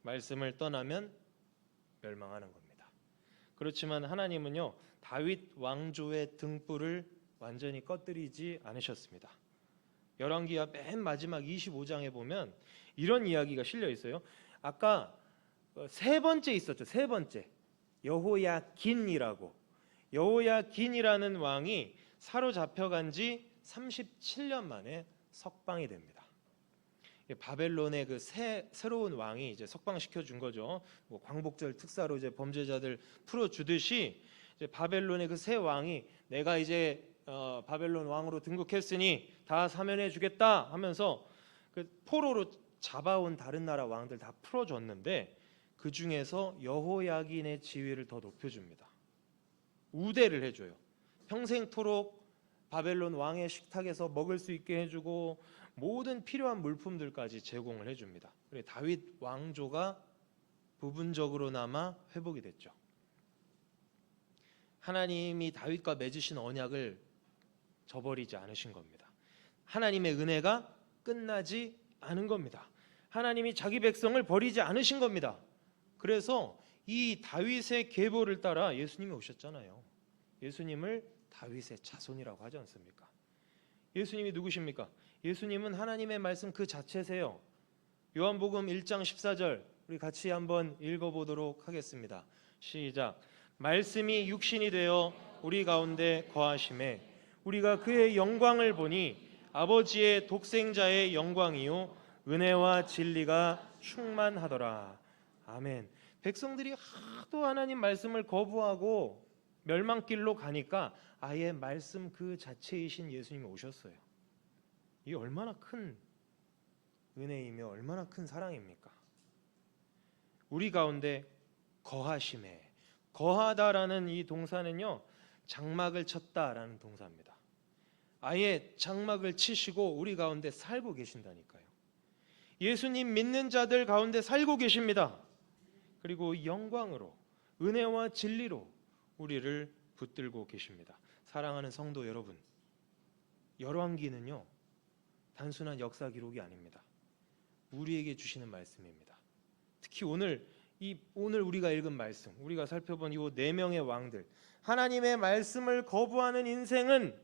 말씀을 떠나면 멸망하는 겁니다. 그렇지만 하나님은요 다윗 왕조의 등불을 완전히 꺼뜨리지 않으셨습니다. 열왕기하 맨 마지막 25장에 보면 이런 이야기가 실려 있어요. 아까 3번째 있었죠. 3번째 여호야긴이라는 왕이 사로잡혀간 지 37년 만에 석방이 됩니다. 바벨론의 그 새로운 왕이 이제 석방시켜 준 거죠. 뭐 광복절 특사로 이제 범죄자들 풀어 주듯이 이제 바벨론의 그 새 왕이 내가 이제 바벨론 왕으로 등극했으니 다 사면해 주겠다 하면서 그 포로로 잡아온 다른 나라 왕들 다 풀어 줬는데 그 중에서 여호야긴의 지위를 더 높여 줍니다. 우대를 해 줘요. 평생토록 바벨론 왕의 식탁에서 먹을 수 있게 해 주고 모든 필요한 물품들까지 제공을 해 줍니다. 다윗 왕조가 부분적으로나마 회복이 됐죠. 하나님이 다윗과 맺으신 언약을 저버리지 않으신 겁니다. 하나님의 은혜가 끝나지 않은 겁니다. 하나님이 자기 백성을 버리지 않으신 겁니다. 그래서 이 다윗의 계보를 따라 예수님이 오셨잖아요. 예수님을 다윗의 자손이라고 하지 않습니까? 예수님이 누구십니까? 예수님은 하나님의 말씀 그 자체세요. 요한복음 1장 14절 우리 같이 한번 읽어보도록 하겠습니다. 시작. 말씀이 육신이 되어 우리 가운데 거하심에 우리가 그의 영광을 보니 아버지의 독생자의 영광이요 은혜와 진리가 충만하더라. 아멘. 백성들이 하도 하나님 말씀을 거부하고 멸망길로 가니까 아예 말씀 그 자체이신 예수님이 오셨어요. 이게 얼마나 큰 은혜이며 얼마나 큰 사랑입니까? 우리 가운데 거하심에 거하다라는 이 동사는요 장막을 쳤다라는 동사입니다. 아예 장막을 치시고 우리 가운데 살고 계신다니까요. 예수님 믿는 자들 가운데 살고 계십니다. 그리고 영광으로 은혜와 진리로 우리를 붙들고 계십니다. 사랑하는 성도 여러분, 열왕기는요 단순한 역사 기록이 아닙니다. 우리에게 주시는 말씀입니다. 특히 오늘 우리가 읽은 말씀, 우리가 살펴본 이 4명의 왕들, 하나님의 말씀을 거부하는 인생은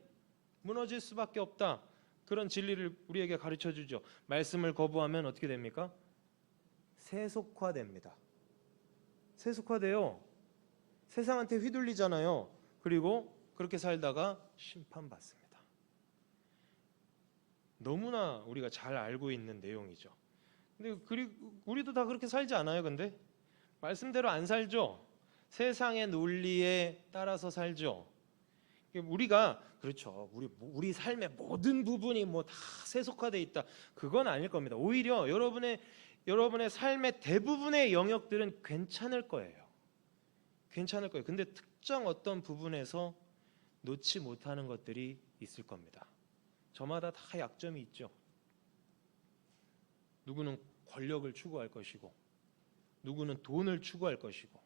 무너질 수밖에 없다. 그런 진리를 우리에게 가르쳐 주죠. 말씀을 거부하면 어떻게 됩니까? 세속화됩니다. 세속화돼요. 세상한테 휘둘리잖아요. 그리고 그렇게 살다가 심판받습니다. 너무나 우리가 잘 알고 있는 내용이죠. 근데 우리도 다 그렇게 살지 않아요? 근데 말씀대로 안 살죠. 세상의 논리에 따라서 살죠. 우리가 그렇죠. 우리 삶의 모든 부분이 뭐 다 세속화돼 있다. 그건 아닐 겁니다. 오히려 여러분의 삶의 대부분의 영역들은 괜찮을 거예요. 괜찮을 거예요. 근데 특정 어떤 부분에서 놓지 못하는 것들이 있을 겁니다. 저마다 다 약점이 있죠. 누구는 권력을 추구할 것이고, 누구는 돈을 추구할 것이고,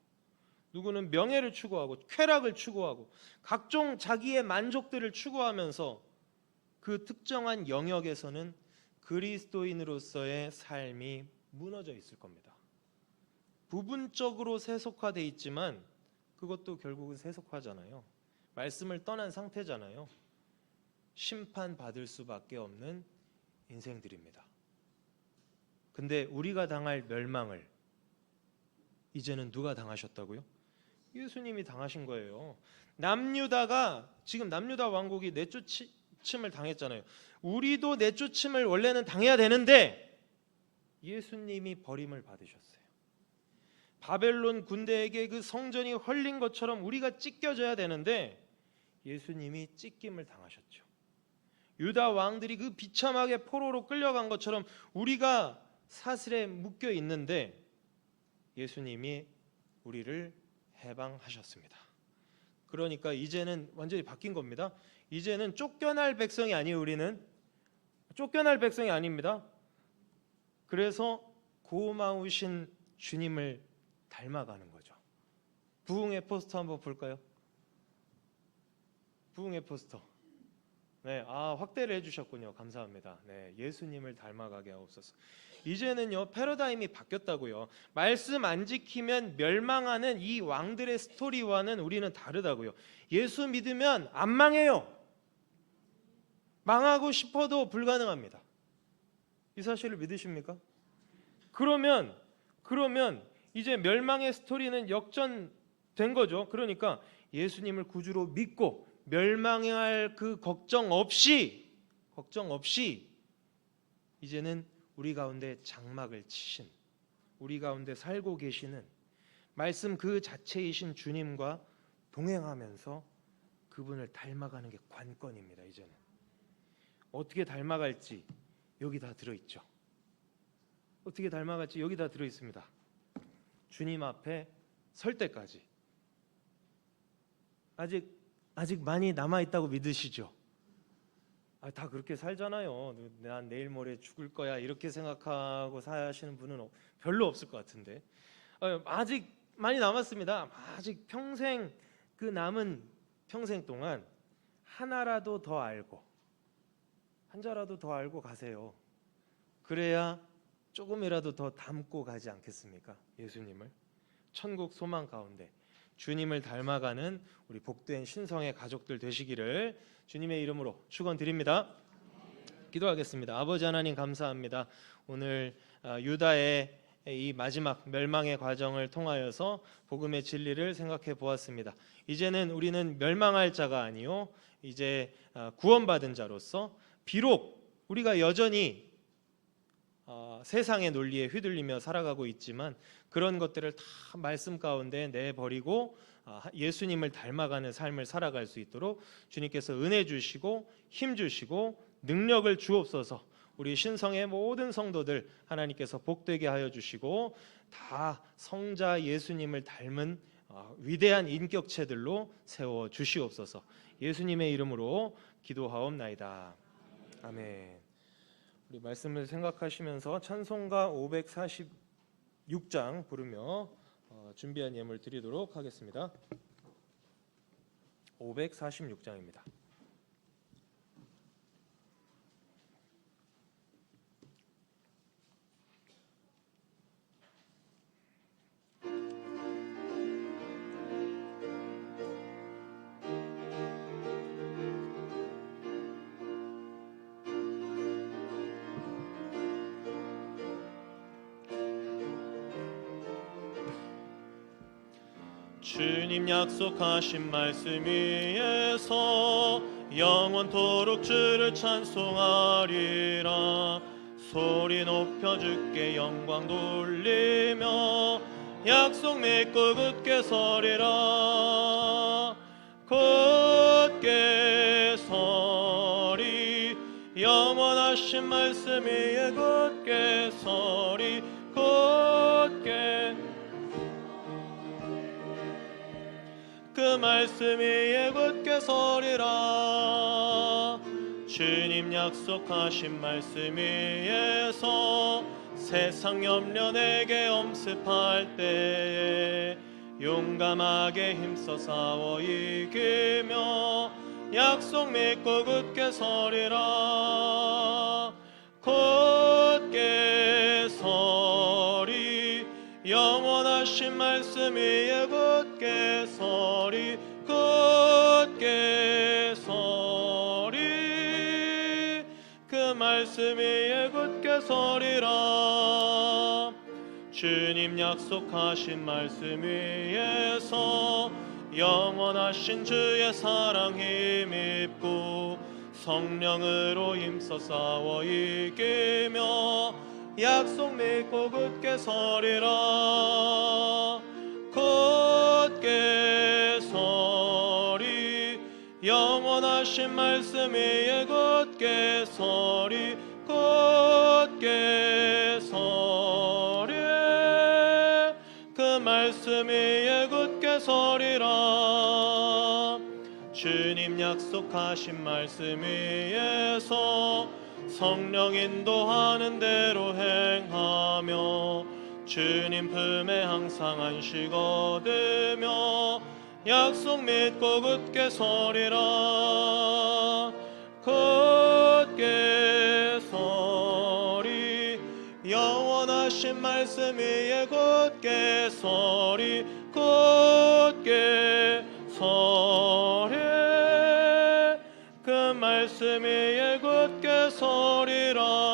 누구는 명예를 추구하고 쾌락을 추구하고 각종 자기의 만족들을 추구하면서 그 특정한 영역에서는 그리스도인으로서의 삶이 무너져 있을 겁니다. 부분적으로 세속화돼 있지만 그것도 결국은 세속화잖아요. 말씀을 떠난 상태잖아요. 심판받을 수밖에 없는 인생들입니다. 근데 우리가 당할 멸망을 이제는 누가 당하셨다고요? 예수님이 당하신 거예요. 지금 남유다 왕국이 내쫓음을 당했잖아요. 우리도 내쫓음을 원래는 당해야 되는데 예수님이 버림을 받으셨어요. 바벨론 군대에게 그 성전이 헐린 것처럼 우리가 찢겨져야 되는데 예수님이 찢김을 당하셨죠. 유다 왕들이 그 비참하게 포로로 끌려간 것처럼 우리가 사슬에 묶여 있는데 예수님이 우리를 해방하셨습니다. 그러니까 이제는 완전히 바뀐 겁니다. 이제는 쫓겨날 백성이 아니에요. 우리는 쫓겨날 백성이 아닙니다. 그래서 고마우신 주님을 닮아가는 거죠. 부흥의 포스터 한번 볼까요? 부흥의 포스터. 네, 확대를 해주셨군요. 감사합니다. 네, 예수님을 닮아가게 하옵소서. 이제는요 패러다임이 바뀌었다고요. 말씀 안 지키면 멸망하는 이 왕들의 스토리와는 우리는 다르다고요. 예수 믿으면 안 망해요. 망하고 싶어도 불가능합니다. 이 사실을 믿으십니까? 그러면 이제 멸망의 스토리는 역전된 거죠. 그러니까 예수님을 구주로 믿고 멸망할 그 걱정 없이 이제는 우리 가운데 장막을 치신, 우리 가운데 살고 계시는 말씀 그 자체이신 주님과 동행하면서 그분을 닮아가는 게 관건입니다. 이제는 어떻게 닮아갈지 여기 다 들어있죠. 어떻게 닮아갈지 여기 다 들어있습니다. 주님 앞에 설 때까지 아직 많이 남아있다고 믿으시죠? 다 그렇게 살잖아요. 난 내일 모레 죽을 거야 이렇게 생각하고 사시는 분은 별로 없을 것 같은데 아직 많이 남았습니다. 아직 평생 그 남은 평생 동안 하나라도 더 알고 한 자라도 더 알고 가세요. 그래야 조금이라도 더 닮고 가지 않겠습니까? 예수님을 천국 소망 가운데 주님을 닮아가는 우리 복된 신성의 가족들 되시기를 주님의 이름으로 축원드립니다. 기도하겠습니다. 아버지 하나님 감사합니다. 오늘 유다의 이 마지막 멸망의 과정을 통하여서 복음의 진리를 생각해 보았습니다. 이제는 우리는 멸망할 자가 아니요 이제 구원받은 자로서 비록 우리가 여전히 세상의 논리에 휘둘리며 살아가고 있지만 그런 것들을 다 말씀 가운데 내버리고 예수님을 닮아가는 삶을 살아갈 수 있도록 주님께서 은혜 주시고 힘 주시고 능력을 주옵소서. 우리 신성의 모든 성도들 하나님께서 복되게 하여 주시고 다 성자 예수님을 닮은 위대한 인격체들로 세워 주시옵소서. 예수님의 이름으로 기도하옵나이다. 아멘. 우리 말씀을 생각하시면서 찬송가 546장 부르며 준비한 예물 드리도록 하겠습니다. 546장입니다. 주님 약속하신 말씀 위에서 영원토록 주를 찬송하리라. 소리 높여 주께 영광 돌리며 약속 믿고 굳게 서리라. 굳게 서리 영원하신 말씀 위에 굳게 서리. 굳게 그 말씀 위에 굳게 서리라. 주님 약속하신 말씀 위에서 세상 염려 내게 엄습할 때에 용감하게 힘써 싸워 이기며 약속 믿고 굳게 서리라. 굳게 서리 영원하신 말씀 위에 굳게 서리. 굳게 서리 그 말씀 위에 굳게 서리라. 주님 약속하신 말씀 위에서 영원하신 주의 사랑 힘입고 성령으로 힘써 싸워 이기며 약속 믿고 굳게 서리라. 굳게 서리 영원하신 말씀 위에 굳게 서리. 굳게 서리 그 말씀 위에 굳게 서리라. 주님 약속하신 말씀 위에서 성령 인도하는 대로 행하며 주님 품에 항상 안식 얻으며 약속 믿고 굳게 서리라. 굳게 서리 영원하신 말씀 위에 굳게 서리. 굳게 서리 그 말씀 위에 굳게 서리라.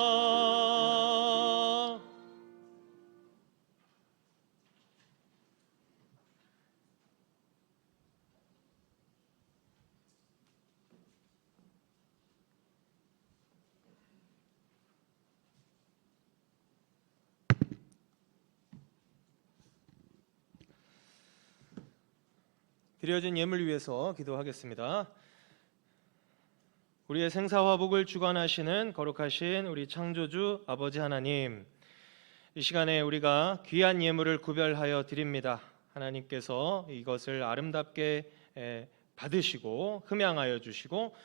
드려진 예물 위해서 기도하겠습니다. 우리의 생사화복을 주관하시는 거룩하신 우리 창조주 아버지 하나님, 이 시간에 우리가 귀한 예물을 구별하여 드립니다. 하나님께서 이것을 아름답게 받으시고 흠양하여 주시고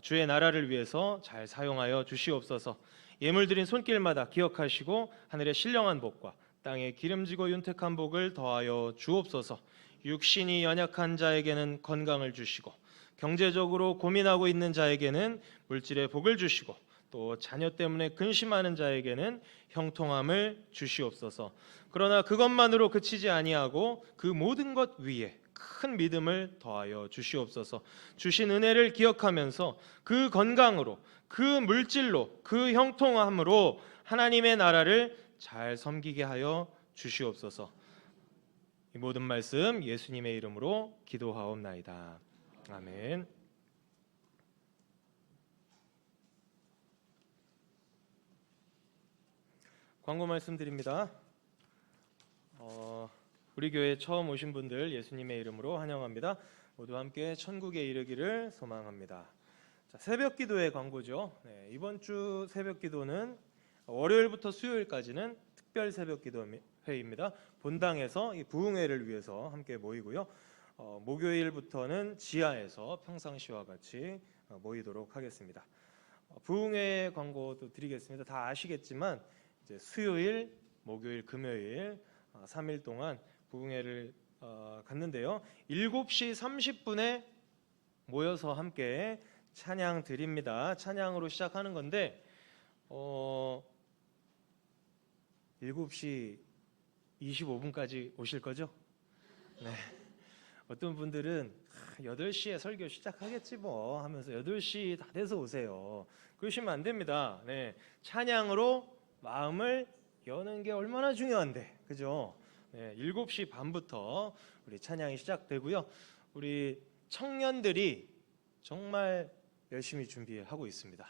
주의 나라를 위해서 잘 사용하여 주시옵소서. 예물 드린 손길마다 기억하시고 하늘의 신령한 복과 땅의 기름지고 윤택한 복을 더하여 주옵소서. 육신이 연약한 자에게는 건강을 주시고 경제적으로 고민하고 있는 자에게는 물질의 복을 주시고 또 자녀 때문에 근심하는 자에게는 형통함을 주시옵소서. 그러나 그것만으로 그치지 아니하고 그 모든 것 위에 큰 믿음을 더하여 주시옵소서. 주신 은혜를 기억하면서 그 건강으로, 그 물질로, 그 형통함으로 하나님의 나라를 잘 섬기게 하여 주시옵소서. 이 모든 말씀 예수님의 이름으로 기도하옵나이다. 아멘. 광고 말씀드립니다. 우리 교회 처음 오신 분들 예수님의 이름으로 환영합니다. 모두 함께 천국에 이르기를 소망합니다. 자, 새벽 기도의 광고죠. 네, 이번 주 새벽 기도는 월요일부터 수요일까지는 특별 새벽 기도 회의입니다. 본당에서 이 부흥회를 위해서 함께 모이고요. 목요일부터는 지하에서 평상시와 같이 모이도록 하겠습니다. 부흥회 광고도 드리겠습니다. 다 아시겠지만 이제 수요일, 목요일, 금요일 3일 동안 부흥회를 갔는데요. 7시 30분에 모여서 함께 찬양 드립니다. 찬양으로 시작하는 건데 7시 25분까지 오실 거죠? 네. 어떤 분들은 8시에 설교 시작하겠지 뭐 하면서 8시 다 돼서 오세요. 그러시면 안 됩니다. 네. 찬양으로 마음을 여는 게 얼마나 중요한데, 그죠? 7시 반부터 우리 찬양이 시작되고요. 우리 청년들이 정말 열심히 준비하고 있습니다.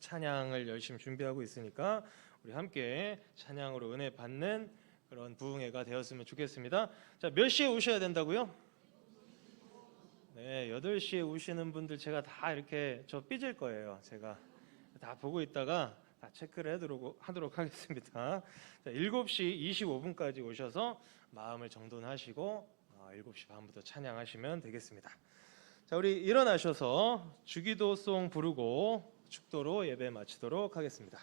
찬양을 열심히 준비하고 있으니까 우리 함께 찬양으로 은혜 받는 그런 부흥회가 되었으면 좋겠습니다. 자, 몇 시에 오셔야 된다고요? 네, 8시에 오시는 분들 제가 다 이렇게 저 삐질 거예요. 제가 다 보고 있다가 다 체크를 하도록 하겠습니다. 자, 7시 25분까지 오셔서 마음을 정돈하시고 7시 반부터 찬양하시면 되겠습니다. 자, 우리 일어나셔서 주기도송 부르고 축도로 예배 마치도록 하겠습니다.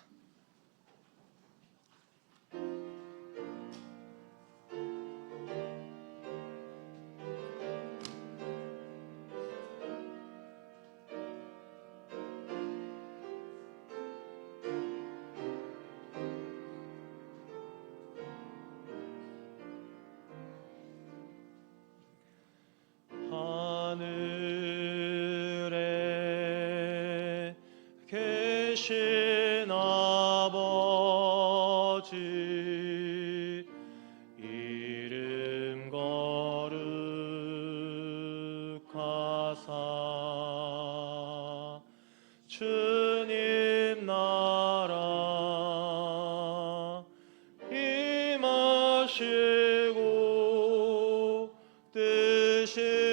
하늘에 계신 아버지 이름 거룩하사 주님 나라 임하시고 뜻이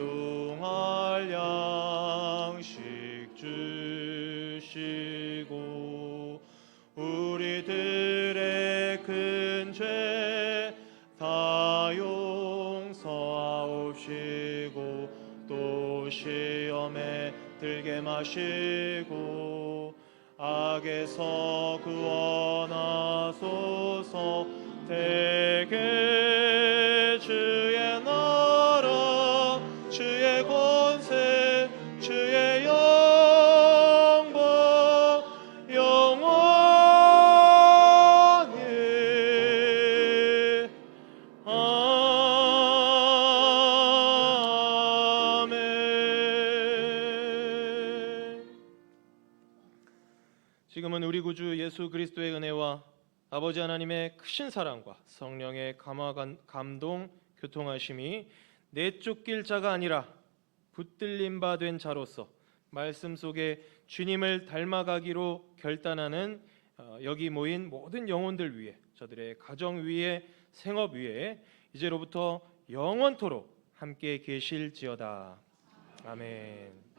일용할 양식 주시고 우리들의 큰 죄 다 용서하옵시고 또 시험에 들게 마시고 악에서 구원하소서. 대개 주의 나라 주의 권세 주의 영광 영원히 아멘. 지금은 우리 구주 예수 그리스도의 은혜와 아버지 하나님의 크신 사랑과 성령의 감동 교통하심이 내쫓길 자가 아니라 붙들림 바 된 자로서 말씀 속에 주님을 닮아가기로 결단하는 여기 모인 모든 영혼들 위해, 저들의 가정 위에, 생업 위에 이제로부터 영원토록 함께 계실지어다. 아멘.